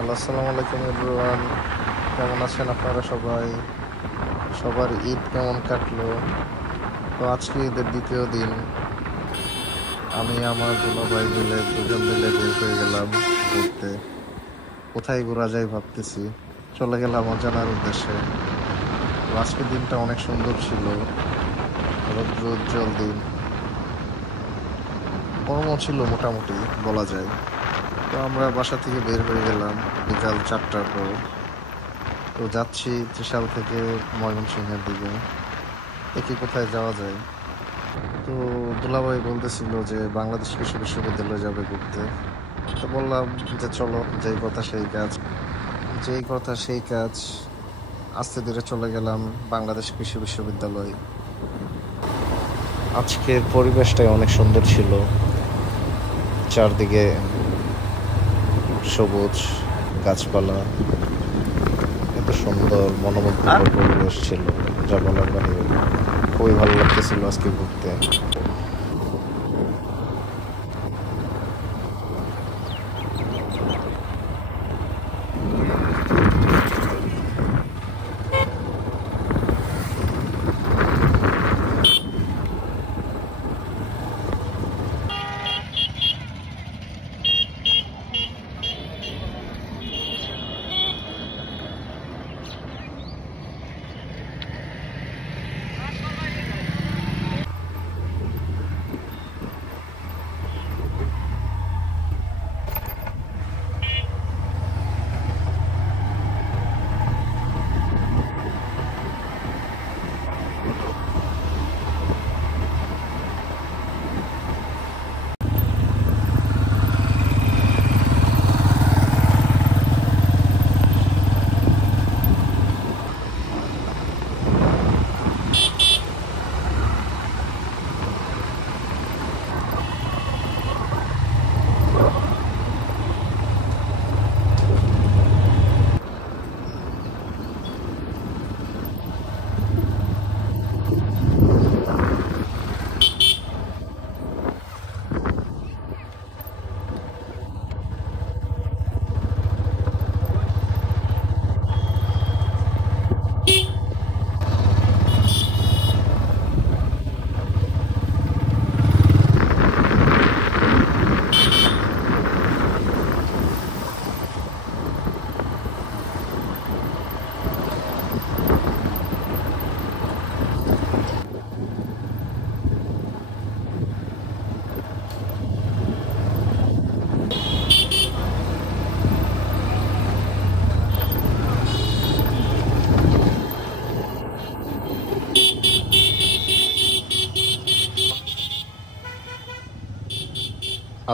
Hello, আসসালামু আলাইকুম everyone. কেমন আছেন আপনারা সবাই? সবার ঈদ কেমন কাটলো? তো আজকে ঈদের দ্বিতীয় দিন। আমি আমার দুলাভাই মিলে দুজন মিলে বের হয়ে গেলাম ঘুরতে। কোথায় ঘোরা যায় ভাবতেছি। চলে গেলাম অজানার উদ্দেশ্যে। তো আজকের দিনটা অনেক সুন্দর ছিল, রৌদ্র উজ্জ্বল দিন। গরমও ছিল মোটামুটি বলা যায়। তো আমরা বাসা থেকে বের হয়ে গেলাম বিকাল 4টার পর। তো যাচ্ছি ত্রিশাল থেকে ময়মনসিংহের দিকে। দেখি কোথায় যাওয়া যায়। তো দুলাভাই বলতেছিল যে বাংলাদেশ কৃষি বিশ্ববিদ্যালয়ে যাবে ঘুরতে। তো বললাম যে চলো, যেই কথা সেই কাজ। আস্তে ধীরে চলে গেলাম বাংলাদেশ কৃষি বিশ্ববিদ্যালয়। আজকের পরিবেশটাই অনেক সুন্দর ছিল, চারদিকে সবুজ গাছপালা, এত সুন্দর মনোমুগ্ধকর পরিবেশ ছিল যা বলার বাহিরে। খুবই ভালো লাগতেছিল আজকে ঘুরতে।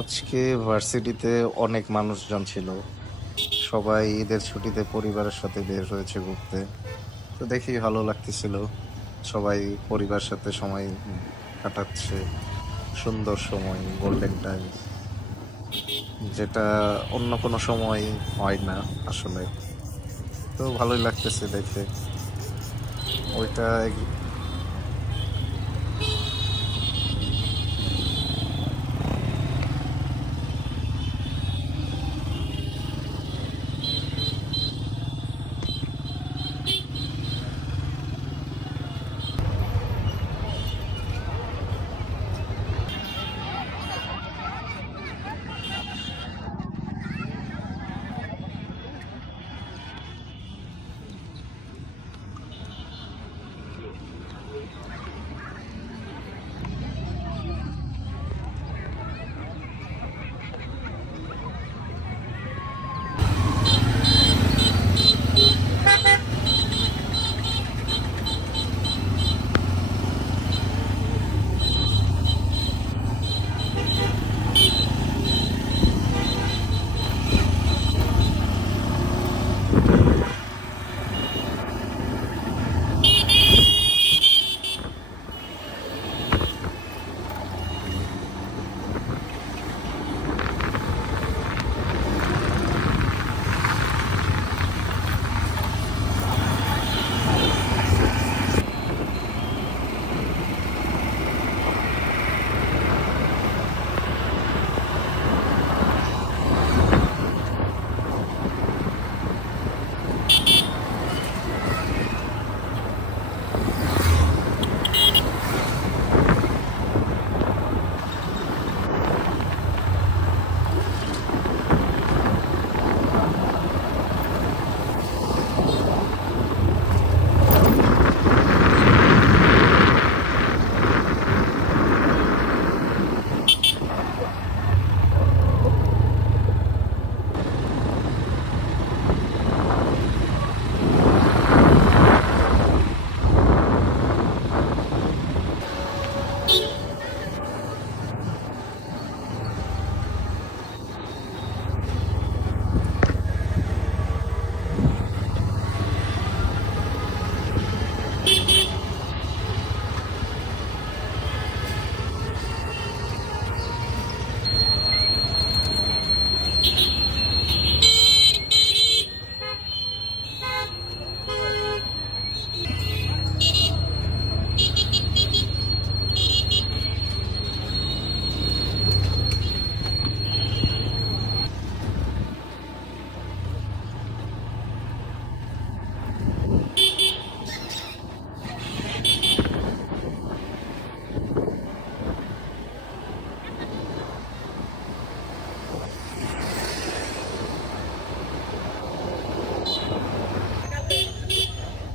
আজকে ভার্সিটিতে অনেক মানুষজন ছিল। সবাই ঈদের ছুটিতে পরিবারের সাথে বের হয়েছে ঘুরতে। তো দেখি ভালো লাগতেছিল, সবাই পরিবারের সাথে সময় কাটাচ্ছে। সুন্দর সময়, গোল্ডেন টাইম, যেটা অন্য কোনো সময় হয় না আসলে। তো ভালোই লাগতেছে দেখে ওইটা।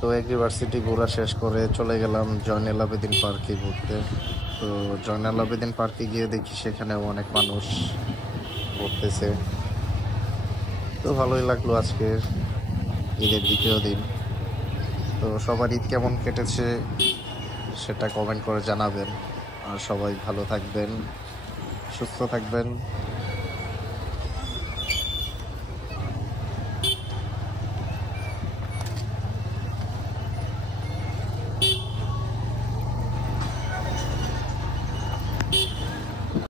তো এগ্রিভার্সিটি ঘোরা শেষ করে চলে গেলাম জয়নুল আবেদিন পার্কে ঘুরতে। তো জয়নুল আবেদিন পার্কে গিয়ে দেখি সেখানে অনেক মানুষ ঘুরতেছে। তো ভালোই লাগলো আজকে ঈদের দ্বিতীয় দিন। তো সবার ঈদ কেমন কেটেছে সেটা কমেন্ট করে জানাবেন। আর সবাই ভালো থাকবেন, সুস্থ থাকবেন।